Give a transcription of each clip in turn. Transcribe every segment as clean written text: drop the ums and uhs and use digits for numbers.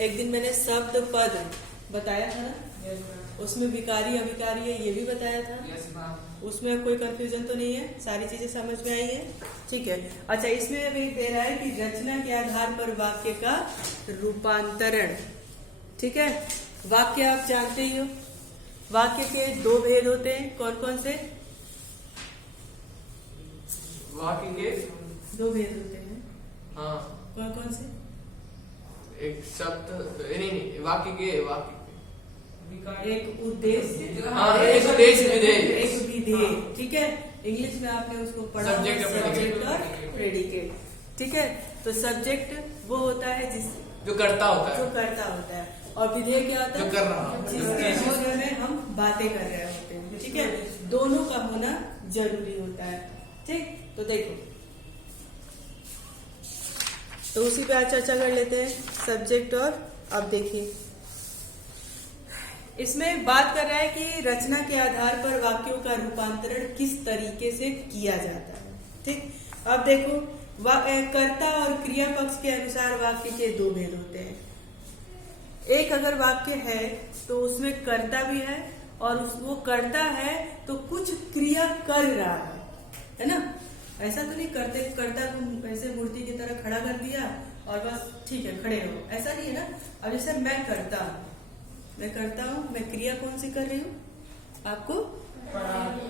एक दिन मैंने शब्द पद बताया था ना, उसमें विकारी अविकारी है ये भी बताया था। उसमें कोई कंफ्यूजन तो नहीं है, सारी चीजें समझ में आई है, ठीक है। अच्छा, इसमें अभी दे रहा है कि रचना के आधार पर वाक्य का रूपांतरण, ठीक है। वाक्य आप जानते ही हो, वाक्य के दो भेद होते हैं, कौन कौन से? वाक्य के दो भेद होते हैं, हाँ, कौन कौन से? एक शब्द नहीं, वाक्य के एक उद्देश्य, हाँ, एक उद्देश्य विधेय, एक विधेय, ठीक है। इंग्लिश में आपने उसको पढ़ा, सब्जेक्ट और प्रेडिकेट, ठीक है। तो सब्जेक्ट वो होता है जिस जो करता होता है, जो करता होता है, और विधेय क्या होता है? जो कर रहा है, जिसके विषय में हम बातें कर रहे होते हैं, ठीक है। दोनों का होना जरूरी होता है, ठीक। तो देखो, तो उसी पे आज चर्चा कर लेते हैं, सब्जेक्ट और। अब देखिए, इसमें बात कर रहा है कि रचना के आधार पर वाक्यों का रूपांतरण किस तरीके से किया जाता है, ठीक। अब देखो, कर्ता और क्रिया पक्ष के अनुसार वाक्य के दो भेद होते हैं। एक अगर वाक्य है तो उसमें कर्ता भी है, और वो करता है तो कुछ क्रिया कर रहा है ना। ऐसा तो नहीं कर्ता को ऐसे मूर्ति की तरह खड़ा कर दिया और बस ठीक है खड़े रहो, ऐसा नहीं है ना। अब जैसे मैं करता हूँ, मैं क्रिया कौन सी कर रही हूँ? आपको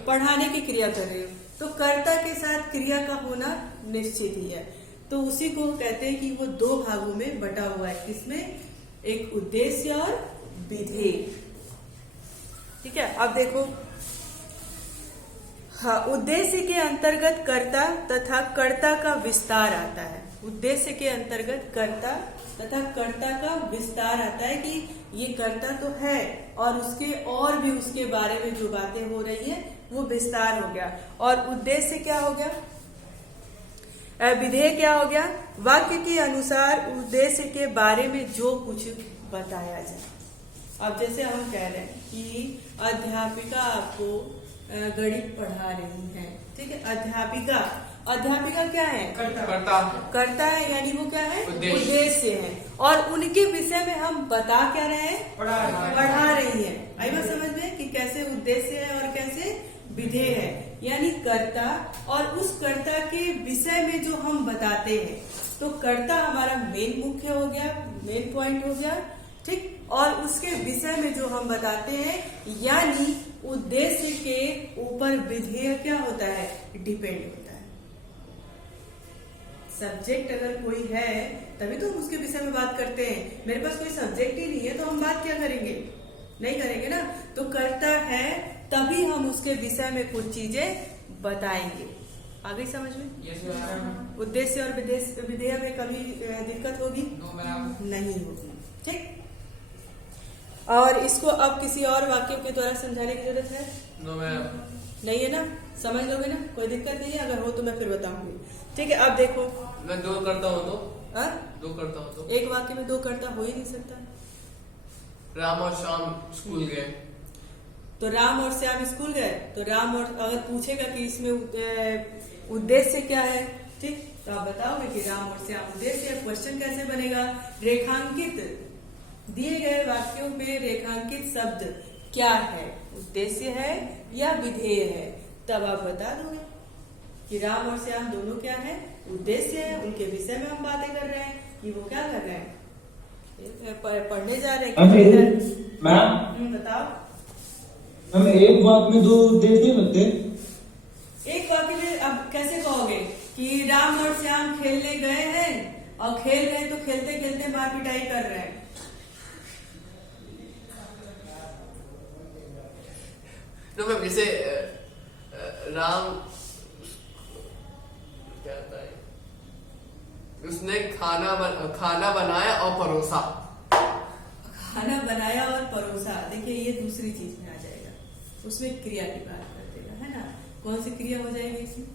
पढ़ाने की क्रिया कर रही हूँ, तो कर्ता के साथ क्रिया का होना निश्चित ही है। तो उसी को कहते हैं कि वो दो भागों में बटा हुआ है, किसमें? एक उद्देश्य और विधेय, ठीक है। अब देखो, हाँ, उद्देश्य के अंतर्गत कर्ता तथा कर्ता का विस्तार आता है। उद्देश्य के अंतर्गत कर्ता तथा कर्ता का विस्तार आता है कि ये कर्ता तो है और उसके और भी उसके बारे में जो बातें हो रही है वो विस्तार हो गया। और उद्देश्य क्या हो गया? विधेय क्या हो गया? वाक्य के अनुसार उद्देश्य के बारे में जो कुछ बताया जाए। अब जैसे हम कह रहे हैं कि अध्यापिका आपको गणित पढ़ा रही है, ठीक है। अध्यापिका क्या है? करता है, यानी वो क्या है? उद्देश्य है। और उनके विषय में हम बता क्या रहे हैं? पढ़ा रही है। आई बात समझ में कि कैसे उद्देश्य है और कैसे विधेय है। यानी कर्ता और उस कर्ता के विषय में जो हम बताते हैं, तो कर्ता हमारा मेन मुख्य हो गया, मेन पॉइंट हो गया, ठीक। और उसके विषय में जो हम बताते हैं, यानी उद्देश्य के ऊपर विधेय क्या होता है? डिपेंड होता है। सब्जेक्ट अगर कोई है तभी तो हम उसके विषय में बात करते हैं। मेरे पास कोई सब्जेक्ट ही नहीं है तो हम बात क्या करेंगे? नहीं करेंगे ना। तो कर्ता है तभी हम उसके विषय में कुछ चीजें बताएंगे। आ गई समझ में? उद्देश्य और विधेय में कभी दिक्कत होगी? नहीं होगी, ठीक। और इसको अब किसी और वाक्य के द्वारा समझाने की जरूरत है? नहीं है ना, समझ लोगे ना, कोई दिक्कत नहीं है। अगर हो तो मैं फिर बताऊंगी, ठीक है। अब देखो, मैं दो करता हूँ तो एक वाक्य में दो कर्ता हो ही नहीं सकता। राम और श्याम स्कूल गए, तो राम और श्याम स्कूल गए, तो राम और अगर पूछेगा कि इसमें उद्देश्य क्या है, ठीक, तो आप बताओगे कि राम और श्याम उद्देश्य है। क्वेश्चन कैसे बनेगा? रेखांकित, दिए गए वाक्यों में रेखांकित शब्द क्या है? उद्देश्य है या विधेय है? तब आप बता दोगे कि राम और श्याम दोनों क्या है? उद्देश्य है। उनके विषय में हम बातें कर रहे हैं कि वो क्या कर रहे हैं? पढ़ने जा रहे हैं। मैम बताओ। हम एक वाक्य में दो उद्देश्य बनते? एक वाक्य में अब कैसे कहोगे कि राम और श्याम खेलने गए हैं और खेल रहे तो खेलते खेलते मार पिटाई कर रहे हैं? तो मैं जैसे राम क्या होता है, उसने खाना बनाया और परोसा। खाना बनाया और परोसा, देखिए ये दूसरी चीज में आ जाएगा, उसमें क्रिया की बात कर देगा, है ना। कौन सी क्रिया हो जाएगी इसमें?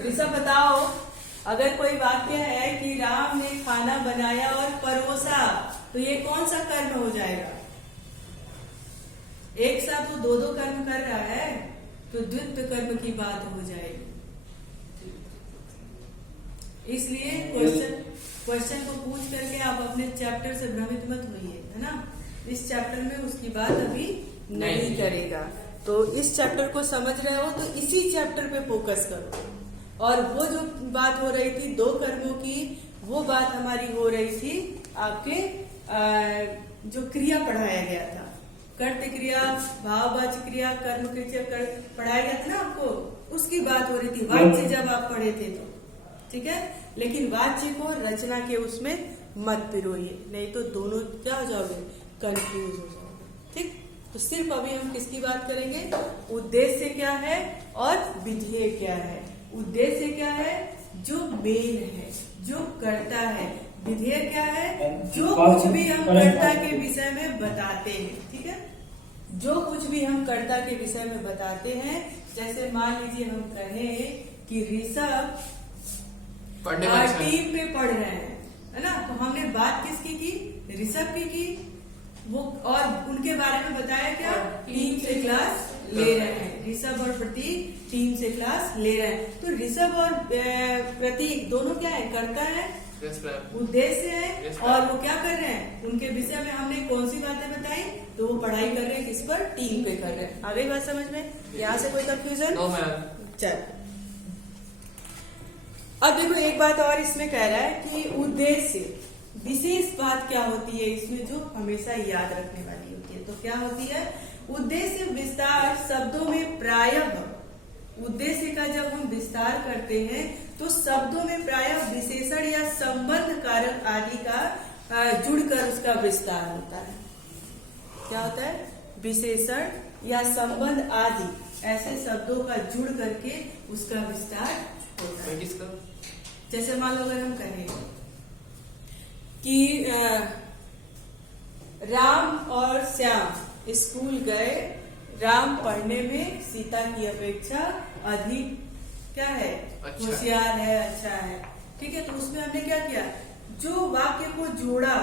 ऋषभ बताओ, अगर कोई वाक्य है कि राम ने खाना बनाया और परोसा, तो ये कौन सा कर्म हो जाएगा? एक साथ वो दो कर्म कर रहा है तो द्वित्व कर्म की बात हो जाएगी। इसलिए क्वेश्चन को पूछ करके आप अपने चैप्टर से भ्रमित मत होइए, है ना। इस चैप्टर में उसकी बात अभी नहीं करेगा, तो इस चैप्टर को समझ रहे हो तो इसी चैप्टर पे फोकस करो। और वो जो बात हो रही थी दो कर्मों की, वो बात हमारी हो रही थी आपके जो क्रिया पढ़ाया गया था, कर्त क्रिया, भाववाची क्रिया, कर्म क्रिया पढ़ाया गया था ना आपको, उसकी बात हो रही थी। वाच्य जब आप पढ़े थे तो ठीक है, लेकिन वाच्य को रचना के उसमें मत पिरोइए, नहीं तो दोनों क्या हो जाओगे, कंफ्यूज हो जाओगे। ठीक, तो सिर्फ अभी हम किसकी बात करेंगे, उद्देश्य क्या है और विधेय क्या है। उद्देश्य क्या है, जो मेन है, जो करता है। विधेय क्या है, जो कुछ भी हम कर्ता के विषय में बताते हैं। ठीक है, जो कुछ भी हम कर्ता के विषय में बताते हैं, जैसे मान लीजिए हम कहें कि ऋषभ टीम पे पढ़ रहे हैं, है ना, तो हमने बात किसकी की, ऋषभ की वो, और उनके बारे में बताया क्या, टीम से क्लास ले रहे हैं। ऋषभ और प्रतीक टीम से क्लास ले रहे हैं, तो ऋषभ और प्रतीक दोनों क्या है, कर्ता है, उद्देश्य है, और वो क्या कर रहे हैं, उनके विषय में हमने कौन सी बातें बताई, तो वो पढ़ाई कर रहे हैं किस पर, टीम पे कर रहे हैं। आ गई बात समझ में, यहाँ से कोई कंफ्यूजन? No ma'am. चल अब देखो एक बात और इसमें कह रहा है कि उद्देश्य, विशेष बात क्या होती है इसमें जो हमेशा याद रखने वाली होती है, तो क्या होती है, उद्देश्य विस्तार शब्दों में प्रायः, उद्देश्य का जब हम विस्तार करते हैं तो शब्दों में प्रायः विशेषण या संबंध कारक आदि का जुड़कर उसका विस्तार होता है। क्या होता है, विशेषण या संबंध आदि ऐसे शब्दों का जुड़ करके उसका विस्तार होता है। किसका? जैसे मान लो अगर हम कहें कि राम और श्याम स्कूल गए, राम पढ़ने में सीता की अपेक्षा अधिक क्या है, होशियार है, अच्छा है। ठीक है, तो उसमें हमने क्या किया, जो वाक्य को जोड़ा,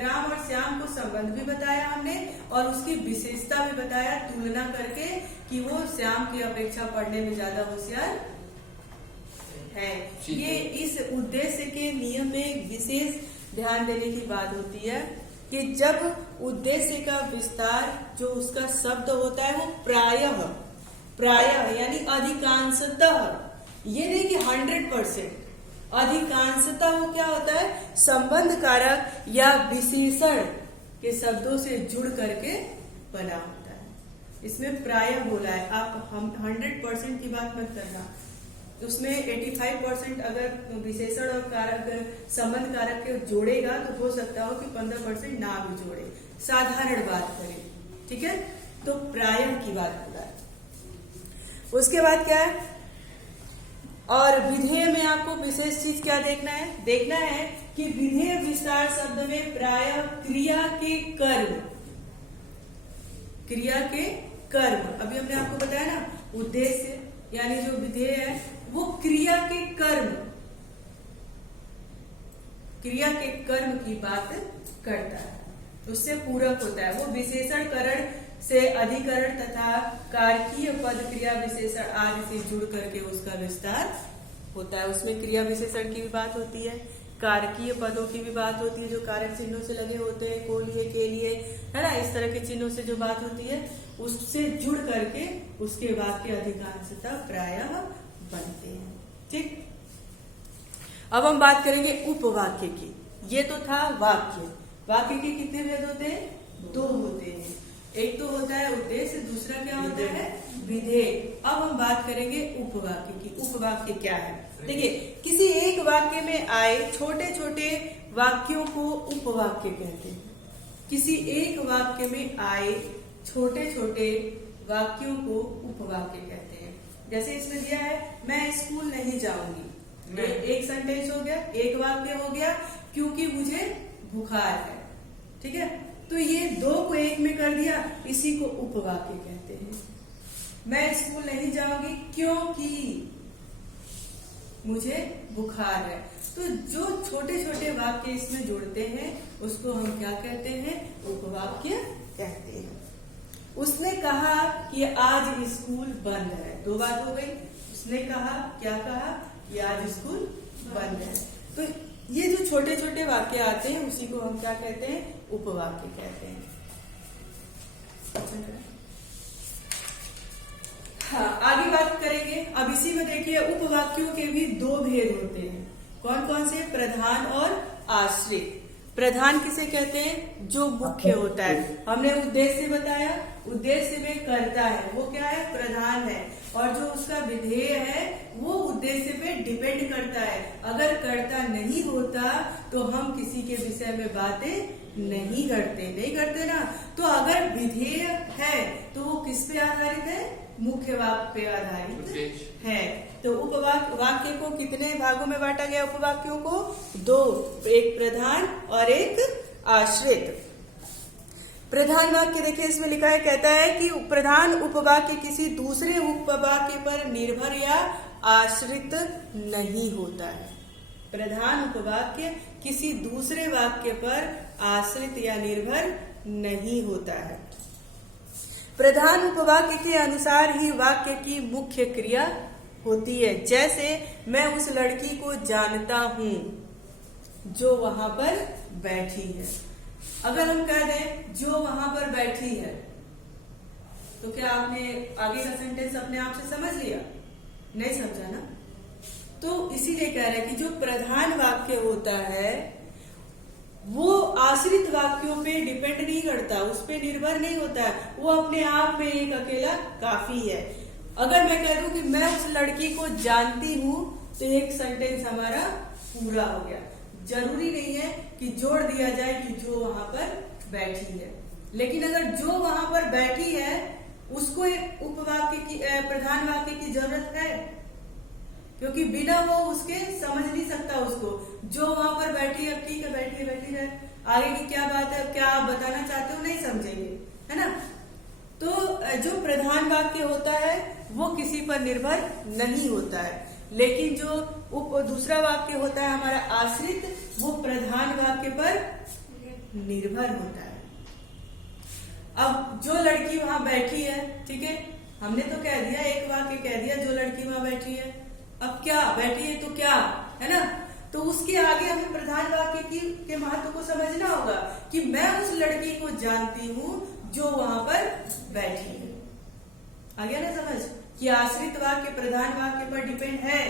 राम और श्याम को संबंध भी बताया हमने और उसकी विशेषता भी बताया, तुलना करके कि वो श्याम की अपेक्षा पढ़ने में ज्यादा होशियार है। ये इस उद्देश्य के नियम में विशेष ध्यान देने की बात होती है कि जब उद्देश्य का विस्तार जो उसका शब्द होता है वो प्रायः, प्रायः यानी अधिकांशतः, ये नहीं कि 100%, अधिकांशतः वो क्या होता है, संबंध कारक या विशेषण के शब्दों से जुड़ करके बना होता है। इसमें प्रायः बोला है, आप हम 100% की बात मत करना, उसमें 85% अगर विशेषण और कारक संबंध कारक के जोड़ेगा तो हो सकता हो कि 15% ना भी जोड़े, साधारण बात करें। ठीक है, तो प्रायः की बात हो रहा है। उसके बाद क्या है, और विधेय में आपको विशेष चीज क्या देखना है, देखना है कि विधेय विस्तार शब्द में प्रायः क्रिया के कर्म, क्रिया के कर्म, अभी हमने आपको बताया ना, उद्देश्य यानी जो विधेय है वो क्रिया के कर्म, क्रिया के कर्म की बात करता है, उससे पूरक होता है। वो विशेषण करण से अधिकरण तथा कारकीय पद क्रिया विशेषण आदि से जुड़ करके उसका विस्तार होता है। उसमें क्रिया विशेषण की भी बात होती है, कारकीय पदों की भी बात होती है जो कारक चिन्हों से लगे होते हैं, को लिए, के लिए, है ना, इस तरह के चिन्हों से जो बात होती है उससे जुड़ करके उसके वाक्य अधिकांशतः प्रायः बनते हैं। ठीक, अब हम बात करेंगे उपवाक्य की। ये तो था वाक्य, वाक्य के कितने भेद होते हैं, 2 होते हैं, एक तो होता है उद्देश्य, दूसरा क्या होता है, विधेय। अब हम बात करेंगे उपवाक्य की। उपवाक्य क्या है, देखिए, किसी एक वाक्य में आए छोटे छोटे वाक्यों को उपवाक्य कहते हैं। किसी एक वाक्य में आए छोटे छोटे वाक्यों को उपवाक्य कहते हैं। जैसे इसमें दिया है, मैं स्कूल नहीं जाऊंगी, एक सेंटेंस हो गया, एक वाक्य हो गया, क्योंकि मुझे बुखार है। ठीक है, तो ये 2 को एक में कर दिया, इसी को उपवाक्य कहते हैं। मैं स्कूल नहीं जाऊंगी क्योंकि, मुझे बुखार है। तो जो छोटे छोटे वाक्य इसमें जुड़ते हैं उसको हम क्या कहते हैं? उपवाक्य कहते हैं। उसने कहा कि आज स्कूल बंद है, दो बात हो गई। उसने कहा, क्या कहा? कि आज स्कूल बंद है। तो ये जो छोटे छोटे वाक्य आते हैं उसी को हम क्या कहते हैं? उपवाक्य कहते हैं। हाँ, आगे बात करेंगे। अब इसी में देखिए उपवाक्यों के भी दो भेद होते हैं। कौन कौन से? प्रधान और आश्रित। प्रधान किसे कहते हैं? जो मुख्य होता है। हमने उद्देश्य बताया, उद्देश्य में कर्ता है, वो क्या है? प्रधान है। और जो उसका विधेय है वो उद्देश्य पे डिपेंड करता है। अगर कर्ता नहीं होता तो हम किसी के विषय में बातें नहीं करते ना। तो अगर विधेय है तो वो किस पे आधारित है? मुख्य वाक्य पे आधारित है। तो वाक्य को कितने भागों में बांटा गया? उपवाक्यों को दो, एक प्रधान और एक आश्रित। प्रधान वाक्य देखिए इसमें लिखा है, कहता है कि प्रधान उपवाक्य किसी दूसरे उपवाक्य पर निर्भर या आश्रित नहीं होता है। प्रधान उपवाक्य किसी दूसरे वाक्य पर आश्रित या निर्भर नहीं होता है। प्रधान उपवाक्य के अनुसार ही वाक्य की मुख्य क्रिया होती है। जैसे मैं उस लड़की को जानता हूं जो वहां पर बैठी है। अगर हम कह दें जो वहां पर बैठी है, तो क्या आपने आगे का सेंटेंस अपने आप से समझ लिया? नहीं समझा ना। तो इसीलिए कह रहे हैं कि जो प्रधान वाक्य होता है वो आश्रित वाक्यों पे डिपेंड नहीं करता, उस पे निर्भर नहीं होता है। वो अपने आप में एक अकेला काफी है। अगर मैं कह दूं कि मैं उस लड़की को जानती हूं तो एक सेंटेंस हमारा पूरा हो गया। जरूरी नहीं है कि जोड़ दिया जाए कि जो वहां पर बैठी है। लेकिन अगर जो वहां पर बैठी है उसको उपवाक्य की प्रधान वाक्य की जरूरत है, क्योंकि बिना वो उसके समझ नहीं सकता उसको। जो वहां पर बैठी है, ठीक है बैठी है, आगे की क्या बात है, क्या आप बताना चाहते हो, नहीं समझेंगे, है ना। तो जो प्रधान वाक्य होता है वो किसी पर निर्भर नहीं होता है। लेकिन जो दूसरा वाक्य होता है हमारा आश्रित, वो प्रधान वाक्य पर निर्भर होता है। अब जो लड़की वहां बैठी है, ठीक है, हमने तो कह दिया, एक वाक्य कह दिया जो लड़की वहां बैठी है। अब क्या बैठी है तो क्या, है ना। तो उसके आगे हमें प्रधान वाक्य के महत्व को समझना होगा कि मैं उस लड़की को जानती हूं जो वहां पर बैठी है। आ गया ना समझ कि आश्रित वाक्य प्रधान वाक्य पर डिपेंड है,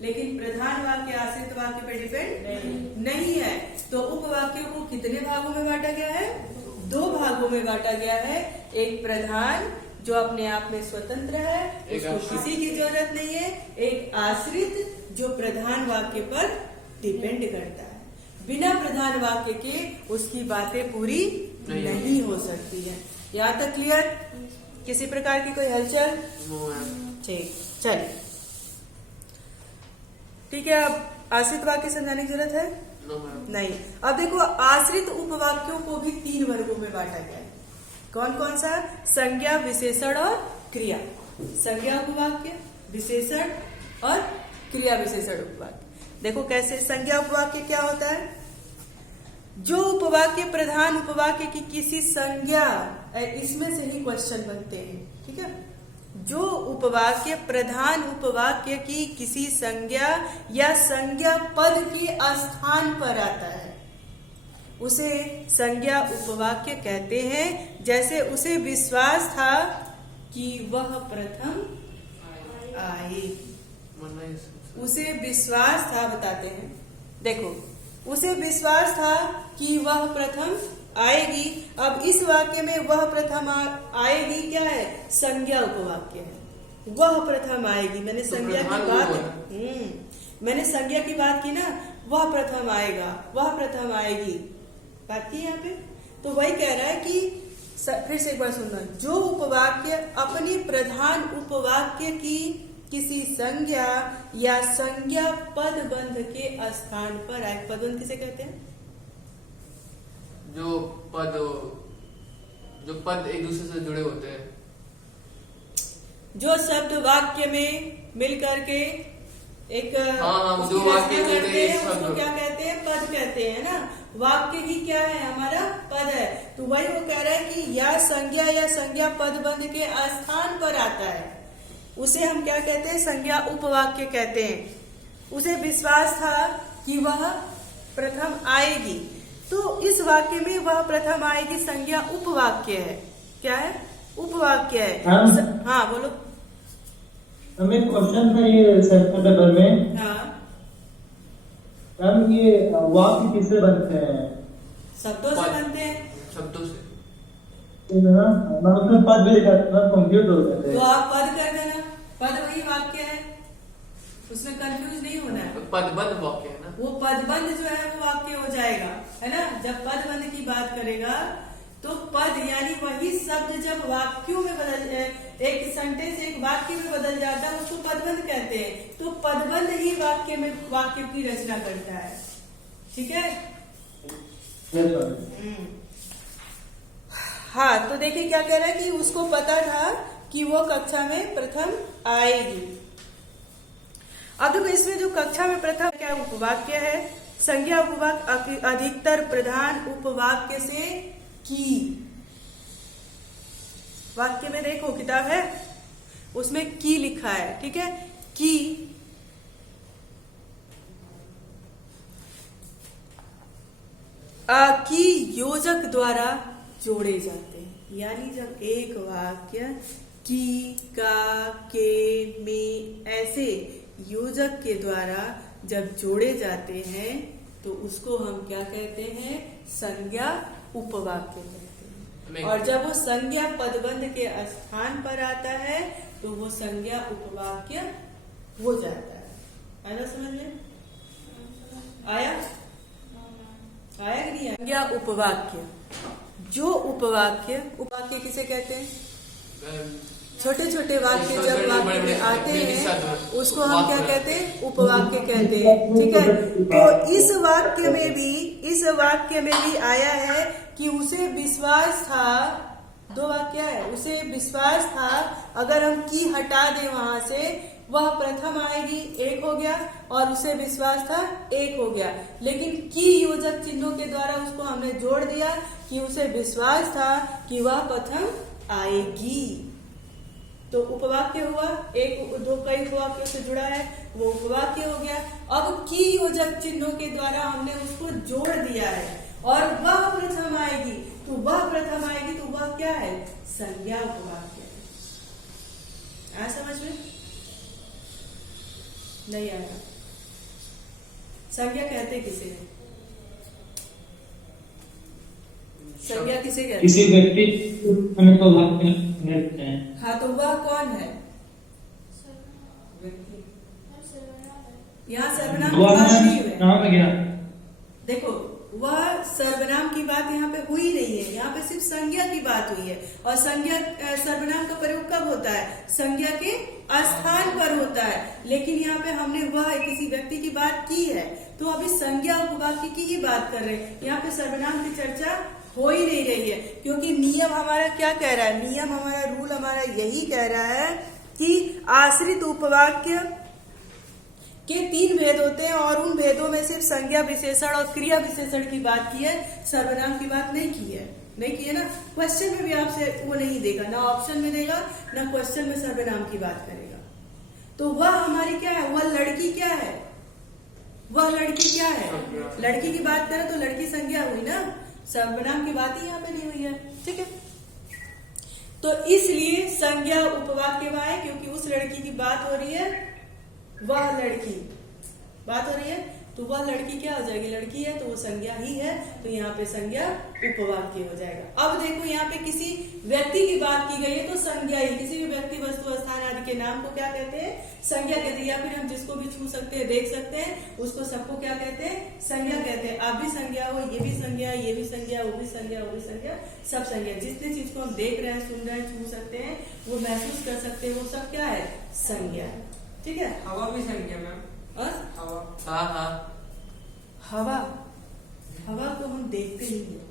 लेकिन प्रधान वाक्य आश्रित वाक्य पर डिपेंड नहीं है। तो उपवाक्यों को कितने भागों में बांटा गया है? दो भागों में बांटा गया है। एक प्रधान जो अपने आप में स्वतंत्र है, उसको किसी की जरूरत नहीं है। एक आश्रित जो प्रधान वाक्य पर डिपेंड करता है। बिना प्रधान वाक्य के उसकी बातें पूरी नहीं हो सकती है। यहाँ तक क्लियर? किसी प्रकार की कोई हलचल? ठीक, चलिए ठीक है। अब आश्रित वाक्य समझाने की जरूरत है? नहीं। अब देखो आश्रित उपवाक्यों को भी तीन वर्गों में बांटा गया है। कौन कौन सा? संज्ञा, विशेषण और क्रिया। संज्ञा उपवाक्य, विशेषण और क्रिया विशेषण उपवाक्य। देखो कैसे। संज्ञा उपवाक्य क्या होता है? जो उपवाक्य प्रधान उपवाक्य की किसी संज्ञा, इसमें से ही क्वेश्चन बनते हैं, ठीक है। जो उपवाक्य प्रधान उपवाक्य की किसी संज्ञा या संज्ञा पद के स्थान पर आता है उसे संज्ञा उपवाक्य कहते हैं। जैसे उसे विश्वास था कि वह प्रथम आएगी। उसे विश्वास था, बताते हैं। देखो, उसे विश्वास था कि वह प्रथम आएगी। अब इस वाक्य में वह प्रथम आएगी क्या है? संज्ञा उपवाक्य है। वह प्रथम आएगी, मैंने संज्ञा की बात मैंने संज्ञा की बात की ना। वह प्रथम आएगा, वह प्रथम आएगी, बात की यहाँ पे। तो वही कह रहा है कि फिर से एक बार सुनना। जो उपवाक्य अपनी प्रधान उपवाक्य की किसी संज्ञा या संज्ञा पदबंध के स्थान पर आए। पदबंध किसे कहते हैं? जो पद एक दूसरे से जुड़े होते हैं। जो शब्द वाक्य में मिल करके एक हम उसकी जो वाक्य रचना कहते करते हैं, हैं उसको शब्द। क्या कहते हैं? पद कहते हैं ना। वाक्य ही क्या है? हमारा पद है। तो वही वो कह रहा है कि या संज्ञा पदबंध के स्थान पर आता है, उसे हम क्या कहते हैं? संज्ञा उपवाक्य कहते हैं। उसे विश्वास था कि वह प्रथम आएगी, तो इस वाक्य में वह प्रथम आएगी संज्ञा उपवाक्य है। क्या है? उपवाक्य है। हाँ बोलो। हमें क्वेश्चन था ये सेक्टर टेबल में। हाँ, मैम ये वाक्य किससे बनते हैं? शब्दों से बनते हैं। शब्दों से। मैं उसमें पद भी लिखा था, कंफ्यूज हो गए थे। तो आप पद कर देना, पद वही वाक्य है, उसमें कंफ्यूज नहीं होना है। पदबंध वाक्य है ना। वो पदबंध जो है वो वाक्य हो जाएगा, है ना। जब पदबंध की बात करेगा तो पद यानी वही शब्द जब वाक्यों में एक सेंटेंस एक वाक्य में बदल जाता है उसको पदबंध कहते हैं। तो पदबंध ही वाक्य में वाक्य की रचना करता है। ठीक है। हाँ, तो देखिए क्या कह रहा है कि उसको पता था कि वो कक्षा में प्रथम आएगी। अब देखो इसमें जो कक्षा में प्रथम क्या उपवाक्य है? संज्ञा उपवाक्य अधिकतर प्रधान उपवाक्य से की। वाक्य में देखो किताब है उसमें की लिखा है, ठीक है। की योजक द्वारा जोड़े जाते हैं। यानी जब एक वाक्य की, का, के, में ऐसे योजक के द्वारा जब जोड़े जाते हैं तो उसको हम क्या कहते हैं? संज्ञा उपवाक्य कहते हैं। और जब वो संज्ञा पदबंध के स्थान पर आता है तो वो संज्ञा उपवाक्य हो जाता है। आया समझ में? आया कि नहीं आया? संज्ञा उपवाक्य। जो उपवाक्य किसे कहते हैं? छोटे छोटे वाक्य जब वाक्य में आते हैं उसको हम क्या कहते हैं? उपवाक्य कहते हैं। ठीक है। तो इस वाक्य में भी आया है कि उसे विश्वास था। दो वाक्य है, उसे विश्वास था अगर हम की हटा दें वहां से वह प्रथम आएगी, एक हो गया, और उसे विश्वास था, एक हो गया। लेकिन की योजक चिन्हों के द्वारा उसको हमने जोड़ दिया कि उसे विश्वास था कि वह प्रथम आएगी। तो उपवाक्य हुआ, एक दो कई उपवाक्यों से जुड़ा है, वो उपवाक्य हो गया। अब की योजक चिन्हों के द्वारा हमने उसको जोड़ दिया है और वह प्रथम आएगी, तो वह क्या है? संज्ञा उपवाक्य है। समझ में नहीं आया? संज्ञा कहते किसे है? संज्ञा किसे कहते? किसी व्यक्ति हमें तो वाक्य कहते हैं। हाँ, तो वह कौन है? यहाँ सर्वनाम की बात नहीं हुई। देखो वह सर्वनाम की बात यहाँ पे हुई नहीं है, यहाँ पे सिर्फ संज्ञा की बात हुई है। और संज्ञा सर्वनाम का प्रयोग कब होता है? संज्ञा के स्थान पर होता है। लेकिन यहाँ पे हमने वह किसी व्यक्ति की बात की है, तो अभी संज्ञा उपवाक्य की ही बात कर रहे हैं। यहाँ पे सर्वनाम की चर्चा हो ही नहीं रही है, क्योंकि नियम हमारा क्या कह रहा है? नियम हमारा, रूल हमारा यही कह रहा है कि आश्रित उपवाक्य के 3 भेद होते हैं और उन भेदों में सिर्फ संज्ञा विशेषण और क्रिया विशेषण की बात की है, सर्वनाम की बात नहीं की है ना। क्वेश्चन में भी आपसे वो नहीं देगा, ना ऑप्शन में देगा ना क्वेश्चन में सर्वनाम की बात करेगा। तो वह हमारी क्या है? वह लड़की क्या है? लड़की की बात करें तो लड़की संज्ञा हुई ना, सर्वनाम की बात ही यहाँ पे नहीं हुई है। ठीक है। तो इसलिए संज्ञा उपवाक्य में है, क्योंकि उस लड़की की बात हो रही है, वह लड़की बात हो रही है, तो वह लड़की क्या हो जाएगी? लड़की है तो वो संज्ञा ही है, तो यहाँ पे संज्ञा उपवाक्य हो जाएगा। अब देखो यहाँ पे किसी व्यक्ति की बात की गई है तो संज्ञा ही, किसी भी व्यक्ति, वस्तु, स्थान आदि के नाम को क्या कहते हैं? संज्ञा कहते हैं। या फिर हम जिसको भी छू सकते हैं, देख सकते हैं, उसको सबको क्या कहते हैं? संज्ञा कहते हैं। आप भी संज्ञा हो, ये भी संज्ञा, ये भी संज्ञा, वो भी संज्ञा, वो भी संज्ञा, सब संज्ञा। जितने चीज को हम देख रहे हैं, सुन रहे हैं, छू सकते हैं, वो महसूस कर सकते हैं, वो सब क्या है? संज्ञा है। ठीक है। हवा भी संज्ञा मैम। हवा को हम देखते नहीं है,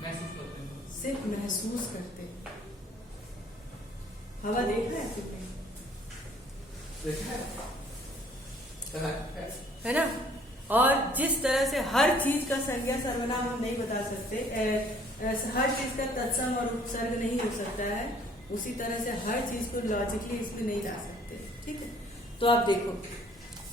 महसूस करते हैं, सिर्फ महसूस करते हैं। हवा देखा है? देखा है? है ना। और जिस तरह से हर चीज का संज्ञा सर्वनाम हम नहीं बता सकते, हर चीज का तत्सम और उपसर्ग नहीं हो सकता है, उसी तरह से हर चीज को लॉजिकली इसमें नहीं ला सकते। ठीक है, तो आप देखो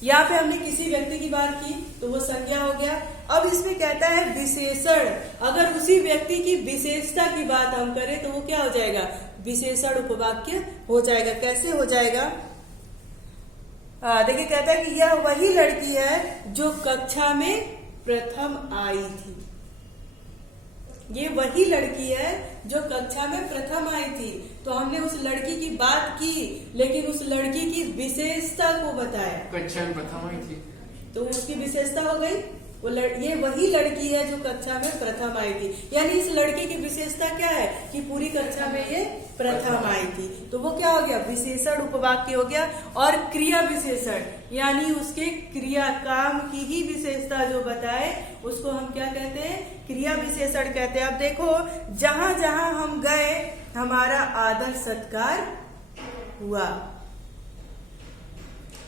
यहाँ पे हमने किसी व्यक्ति की बात की तो वो संज्ञा हो गया। अब इसमें कहता है विशेषण, अगर उसी व्यक्ति की विशेषता की बात हम करें तो वो क्या हो जाएगा, विशेषण उपवाक्य हो जाएगा। कैसे हो जाएगा, देखिए कहता है कि यह वही लड़की है जो कक्षा में प्रथम आई थी। ये वही लड़की है जो कक्षा में प्रथम आई थी। तो हमने उस लड़की की बात की लेकिन उस लड़की की विशेषता को बताया। कक्षा में प्रथम आई थी तो उसकी विशेषता हो गई ये वही लड़की है जो कक्षा में प्रथम आई थी। यानी इस लड़की की विशेषता क्या है कि पूरी कक्षा में ये प्रथम आई थी। तो वो क्या हो गया, विशेषण उपवाक्य हो गया। और क्रिया विशेषण यानी उसके क्रिया काम की ही विशेषता जो बताए उसको हम क्या कहते हैं, क्रिया विशेषण कहते हैं। अब देखो जहां जहां हम गए हमारा आदर सत्कार हुआ।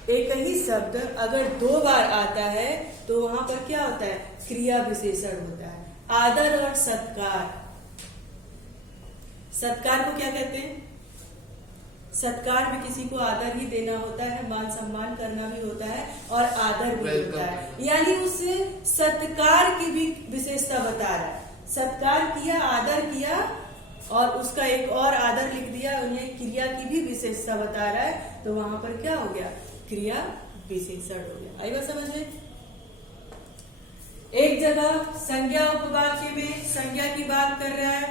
एक ही शब्द अगर 2 बार आता है तो वहां पर क्या होता है, क्रिया विशेषण होता है। आदर और सत्कार, सत्कार को क्या कहते हैं, सत्कार में किसी को आदर ही देना होता है, मान सम्मान करना भी होता है और आदर भी होता है। यानी उस सत्कार की भी विशेषता बता रहा है। सत्कार किया, आदर किया और उसका एक और आदर लिख दिया, उन्हें क्रिया की भी विशेषता बता रहा है। तो वहां पर क्या हो गया, क्रिया विशेषण हो गया। आई बात समझ में। एक जगह संज्ञा उपवाक्य में संज्ञा की बात कर रहा है,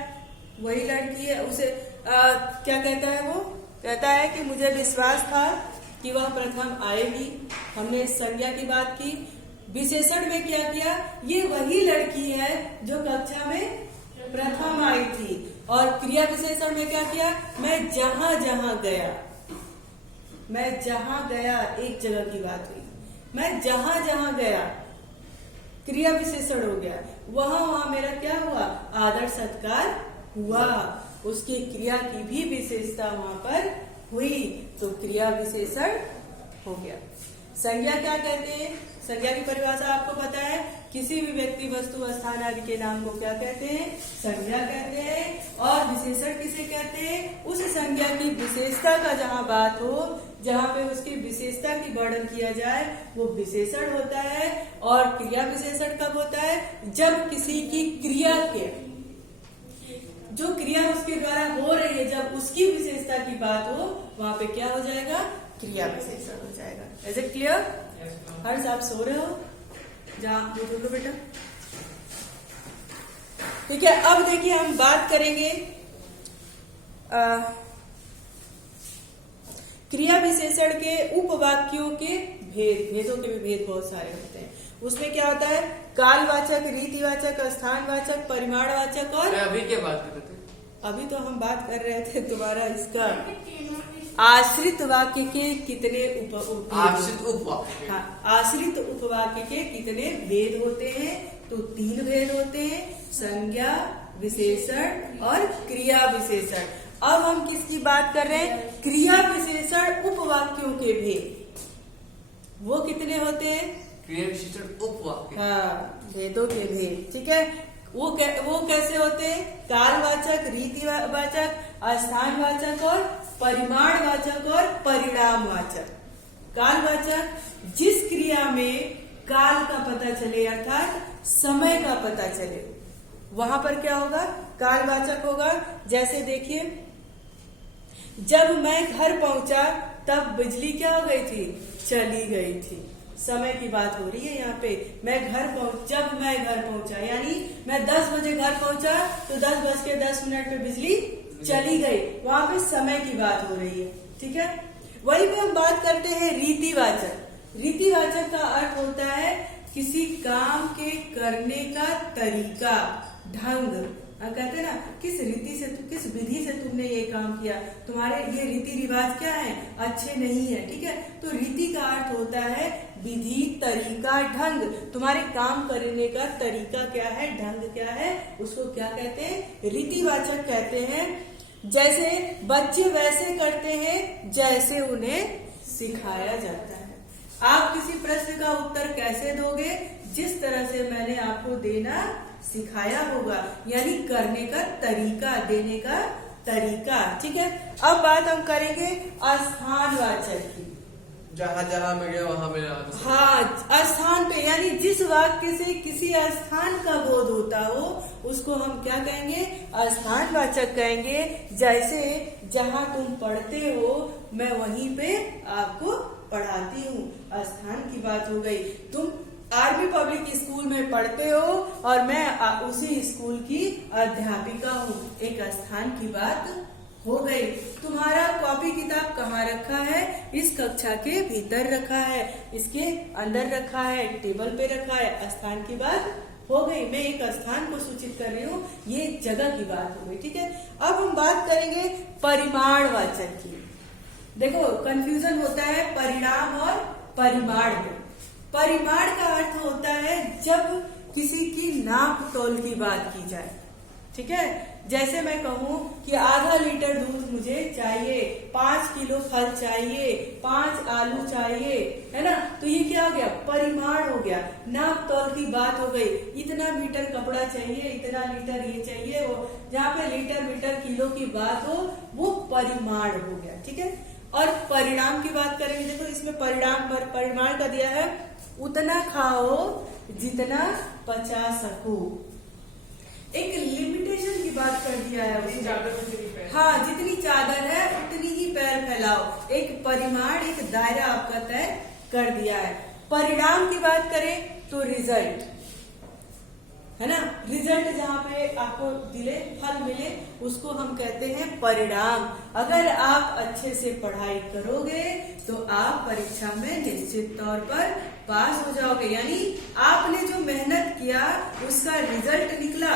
वही लड़की है, उसे क्या कहता है, वो कहता है कि मुझे विश्वास था कि वह प्रथम आएगी। हमने संज्ञा की बात की। विशेषण में क्या किया, ये वही लड़की है जो कक्षा में प्रथम आई थी। और क्रिया विशेषण में क्या किया, मैं जहां जहां गया, मैं जहां गया, एक जगह की बात हुई, मैं जहां जहां गया, क्रिया विशेषण हो गया। वहां वहां मेरा क्या हुआ, आदर सत्कार हुआ। उसकी क्रिया की भी विशेषता वहां पर हुई तो क्रिया विशेषण हो गया। संज्ञा क्या कहते हैं, संज्ञा की परिभाषा आपको पता है, किसी भी व्यक्ति वस्तु स्थान आदि के नाम को क्या कहते हैं, संज्ञा कहते हैं। और विशेषण किसे कहते हैं, उस संज्ञा की विशेषता का जहां बात हो, जहां पे उसकी विशेषता की वर्णन किया जाए वो विशेषण होता है। और क्रिया विशेषण कब होता है, जब किसी की क्रिया के, जो क्रिया उसके द्वारा हो रही है, जब उसकी विशेषता की बात हो वहां पे क्या हो जाएगा, क्रिया विशेषण हो जाएगा। Is it clear? हर्ष आप सो रहे हो, जहाँ लो बेटा। ठीक है, अब देखिए हम बात करेंगे क्रिया विशेषण के उपवाक्यों के भेदों के भी भेद बहुत सारे होते हैं। उसमें क्या होता है, कालवाचक, रीतिवाचक, स्थानवाचक, परिमाणवाचक और अभी क्या बात कर रहे थे, अभी तो हम बात कर रहे थे तुम्हारा इसका आश्रित वाक्य के कितने आश्रित उपवाक्य, हाँ, आश्रित उपवाक्य के कितने भेद होते हैं, तो 3 भेद होते हैं, संज्ञा, विशेषण और क्रिया विशेषण। अब हम किसकी बात कर रहे हैं, क्रिया विशेषण उपवाक्यों के भेद। वो कितने होते हैं, क्रिया विशेषण उपवाक्य, हाँ, भेदों के भेद। ठीक है, वो कैसे होते हैं, कालवाचक, रीतिवाचक, स्थानवाचक और परिमाणवाचक और परिणामवाचक। कालवाचक, जिस क्रिया में काल का पता चले अर्थात समय का पता चले, वहां पर क्या होगा, कालवाचक होगा। जैसे देखिए, जब मैं घर पहुंचा तब बिजली क्या हो गई थी, चली गई थी। समय की बात हो रही है यहाँ पे। जब मैं घर पहुंचा यानी मैं 10 बजे घर पहुंचा तो 10:10 पे बिजली चली गई, वहां पे समय की बात हो रही है। ठीक है, वहीं पे हम बात करते हैं रीतिवाचक। रीतिवाचक का अर्थ होता है किसी काम के करने का तरीका, ढंग। कहते हैं ना, किस रीति से, किस विधि से तुमने ये काम किया, तुम्हारे ये रीति रिवाज क्या है, अच्छे नहीं है। ठीक है, तो रीति का अर्थ होता है विधि, तरीका, ढंग। तुम्हारे काम करने का तरीका क्या है, ढंग क्या है, उसको क्या कहते हैं, रीतिवाचक कहते हैं। जैसे बच्चे वैसे करते हैं जैसे उन्हें सिखाया जाता है। आप किसी प्रश्न का उत्तर कैसे दोगे? जिस तरह से मैंने आपको देना सिखाया होगा, यानी करने का तरीका, देने का तरीका। ठीक है, अब बात हम करेंगे स्थानवाचक की। जहाँ जहाँ मिले वहाँ मिला। हाँ, स्थान पे, यानी जिस वाक्य से किसी स्थान का बोध होता हो उसको हम क्या कहेंगे? स्थानवाचक कहेंगे। जैसे जहाँ तुम पढ़ते हो मैं वहीं पे आपको पढ़ाती हूँ, स्थान की बात हो गई। तुम आर्मी पब्लिक स्कूल में पढ़ते हो और मैं उसी स्कूल की अध्यापिका हूँ, एक स्थान की बात हो गई। तुम्हारा कॉपी किताब कहाँ रखा है? इस कक्षा के भीतर रखा है, इसके अंदर रखा है, टेबल पे रखा है, स्थान की बात हो गई। मैं एक स्थान को सूचित कर रही हूँ, ये एक जगह की बात हो गई। ठीक है, अब हम बात करेंगे परिमाणवाचक की। देखो कंफ्यूजन होता है परिणाम और परिमाण में। परिमाण का अर्थ होता है जब किसी की नाप तोल की बात की जाए। ठीक है, जैसे मैं कहूँ कि आधा लीटर दूध मुझे चाहिए, 5 किलो फल चाहिए, 5 आलू चाहिए, है ना, तो ये क्या हो गया? परिमाण हो गया, नाप तोल की बात हो गई। इतना मीटर कपड़ा चाहिए, इतना लीटर ये चाहिए, वो जहाँ पे लीटर मीटर किलो की बात हो वो परिमाण हो गया। ठीक है, और परिणाम की बात करेंगे। देखो इसमें परिमाण का दिया है, उतना खाओ जितना पचा सको। एक लिमिटेशन की बात कर दिया है उसने। हाँ, जितनी चादर है उतनी ही पैर फैलाओ। एक परिमाण, एक दायरा आपका तय कर दिया है। परिणाम की बात करें तो रिजल्ट, है ना, रिजल्ट जहाँ पे आपको दिले, फल मिले, उसको हम कहते हैं परिणाम। अगर आप अच्छे से पढ़ाई करोगे तो आप परीक्षा में निश्चित तौर पर पास हो जाओगे, यानी आपने जो मेहनत किया उसका रिजल्ट निकला,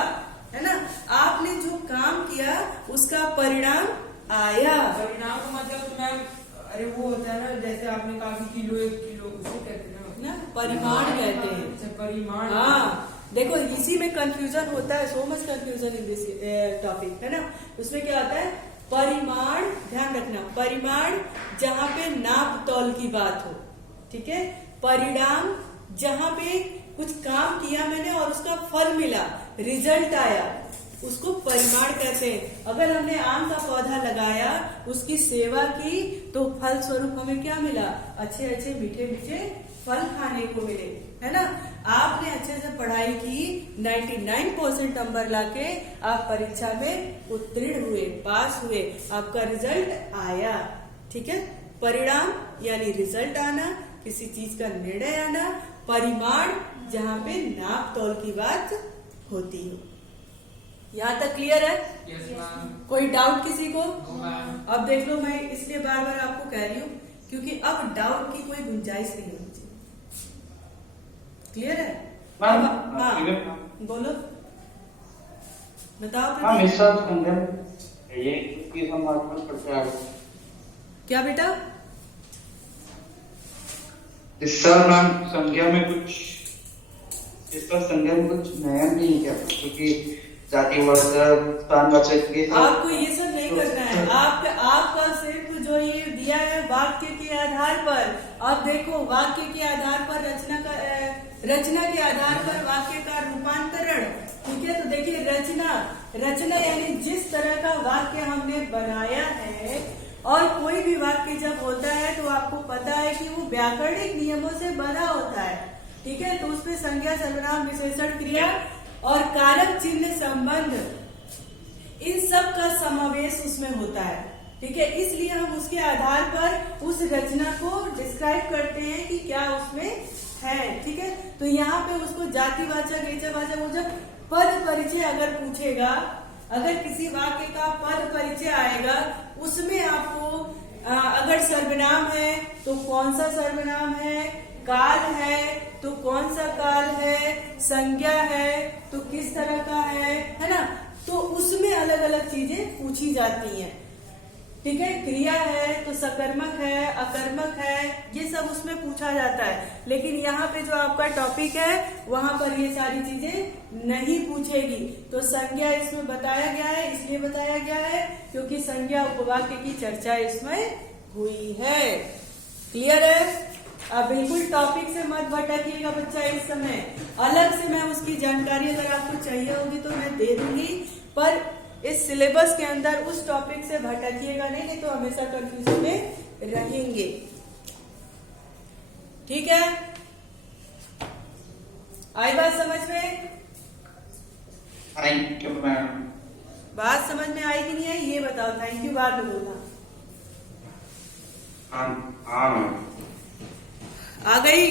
है ना, आपने जो काम किया उसका परिणाम आया। परिणाम का मतलब मैम, अरे वो होता है ना, जैसे आपने कहा कि किलो 1 किलो, उसको कहते हैं ना, परिमाण कहते हैं। अच्छा, परिमाण। हाँ, देखो इसी में कंफ्यूजन होता है, so much confusion in this topic, है ना। उसमें क्या होता है? परिमाण, ध्यान रखना, परिमाण जहाँ पे नाप तौल की बात हो। ठीक है, परिणाम जहाँ पे कुछ काम किया मैंने और उसका फल मिला, रिजल्ट आया, उसको परिमाण कहते हैं। अगर हमने आम का पौधा लगाया, उसकी सेवा की, तो फल स्वरूप हमें क्या मिला? अच्छे अच्छे मीठे मीठे फल खाने को मिले, है ना। आपने अच्छे से पढ़ाई की, 99% नंबर लाके आप परीक्षा में उत्तीर्ण हुए, पास हुए, आपका रिजल्ट आया। ठीक है, परिणाम यानी रिजल्ट आना, किसी चीज का निर्णय आना। परिमाण जहाँ पे नाप तौल की बात होती हो। यहाँ तक क्लियर है? Yes ma'am. कोई डाउट किसी को? मैम। अब देख लो, मैं इसलिए बार बार आपको कह रही हूँ क्योंकि अब डाउट की कोई गुंजाइश नहीं होनी चाहिए। क्लियर है? मैम, हाँ, बोलो, बताओ। इस साल संदर्भ ये कि हम आपको प्रचार क्या बेटा? इस साल मैम संज्ञा में कुछ, इस साल संज्ञा में कुछ नया नहीं क्या, क्योंकि जाति वर्ष स्थानवाचक के आपको ये सब नहीं करना है। आपका सिर्फ जो ये दिया है वाक्य के आधार पर, अब देखो वाक्य के आधार पर रचना के आधार पर वाक्य का रूपांतरण। ठीक है, तो देखिए रचना यानी जिस तरह का वाक्य हमने बनाया है, और कोई भी वाक्य जब होता है तो आपको पता है कि वो व्याकरणिक नियमों से बना होता है। ठीक है, तो उसमें संज्ञा, सर्वनाम, विशेषण, क्रिया और कारक चिन्ह, संबंध, इन सब का समावेश उसमें होता है। ठीक है, इसलिए हम उसके आधार पर उस रचना को डिस्क्राइब करते हैं कि क्या उसमें है। ठीक है, तो यहाँ पे उसको जातिवाचक, एचवाचक, वो जब पद परिचय अगर पूछेगा, अगर किसी वाक्य का पद परिचय आएगा, उसमें आपको अगर सर्वनाम है तो कौन सा सर्वनाम है, काल है तो कौन सा काल है, संज्ञा है तो किस तरह का है ना, तो उसमें अलग अलग चीजें पूछी जाती हैं। ठीक है, क्रिया है तो सकर्मक है, अकर्मक है, ये सब उसमें पूछा जाता है। लेकिन यहाँ पे जो आपका टॉपिक है वहां पर ये सारी चीजें नहीं पूछेगी। तो संज्ञा इसमें बताया गया है, इसलिए बताया गया है क्योंकि संज्ञा उपवाक्य की चर्चा इसमें हुई है। क्लियर है? अब बिल्कुल टॉपिक से मत भटकिएगा बच्चा इस समय। अलग से मैं उसकी जानकारी अगर आपको चाहिए होगी तो मैं दे दूंगी, पर इस सिलेबस के अंदर उस टॉपिक से भटकिएगा नहीं तो हमेशा कंफ्यूजन में रहेंगे। ठीक है, आई बात समझ में? Thank you ma'am. बात समझ में आई कि नहीं आई ये बताओ, थैंक यू बाद में बोलना। हाँ हाँ मैम। आ गई?